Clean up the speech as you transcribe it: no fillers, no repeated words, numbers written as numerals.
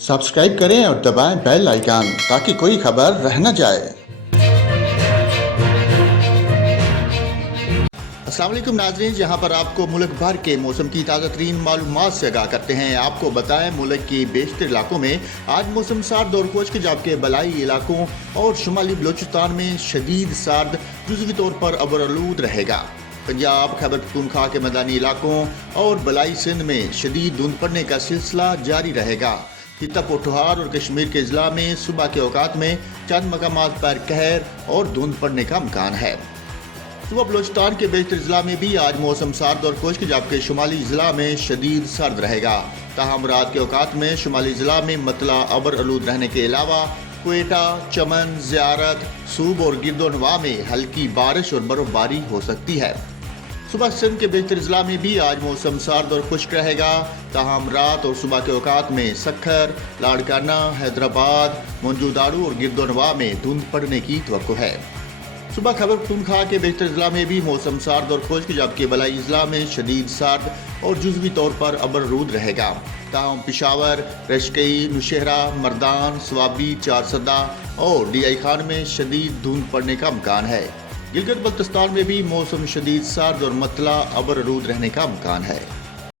Subscribe करें और दबाएं बेल आइकन ताकि कोई खबर रह न जाए। अस्सलाम वालेकुम नाज़रीन, जहां पर आपको मुल्क भर के मौसम की ताज़ा तरीन मालूमात से आगाह करते हैं। आपको बताएं मुल्क के बेशतर इलाकों में आज मौसम सर्द और खुश्क, जबकि बलाई इलाकों और शुमाली बलोचिस्तान में शदीद सर्द जुज़वी तौर पर अबरआलूद रहेगा। पंजाब, खैबर पख्तूनख्वा के मैदानी इलाकों और बलाई सिंध में शदीद धुंध पड़ने का सिलसिला जारी रहेगा। खित्ता पोठोहार और कश्मीर के अजला में सुबह के औकात में चंद मकामात पर कहर और धुंध पड़ने का इम्कान है। सुबह बलोचिस्तान के बेशतर अजला में भी आज मौसम सर्द और खुश्क, जबकि शुमाली अजला में शदीद सर्द रहेगा। ताहम रात के औकात में शुमाली अजला में मतला अबरआलूद रहने के अलावा क्वेटा, चमन, ज़ियारत, सूब और गिरदोनवा में हल्की बारिश और बर्फबारी हो सकती है। सुबह सिंध के बेशतर अजला में भी आज मौसम सर्द और खुश्क रहेगा। ताहम रात और सुबह के औकात में सक्खर, लाड़काना, हैदराबाद, मंजूदारू और गिरदोनवा में धुंध पड़ने की तवक्को है। सुबह खैबर पख्तूनख्वा के बेशतर अजला में भी मौसम सर्द और खुश्क, जबकि बलाई अजला में शदीद सर्द और जुज़वी तौर पर अबरआलूद रहेगा। ताहम पेशावर, रशकई, नौशहरा, मर्दान, स्वाबी, चारसदा और डीआई खान में शदीद धुंध पड़ने का इम्कान है। गिलगित बल्तिस्तान में भी मौसम शदीद सर्द और मतला अबरआलूद रहने का इम्कान है।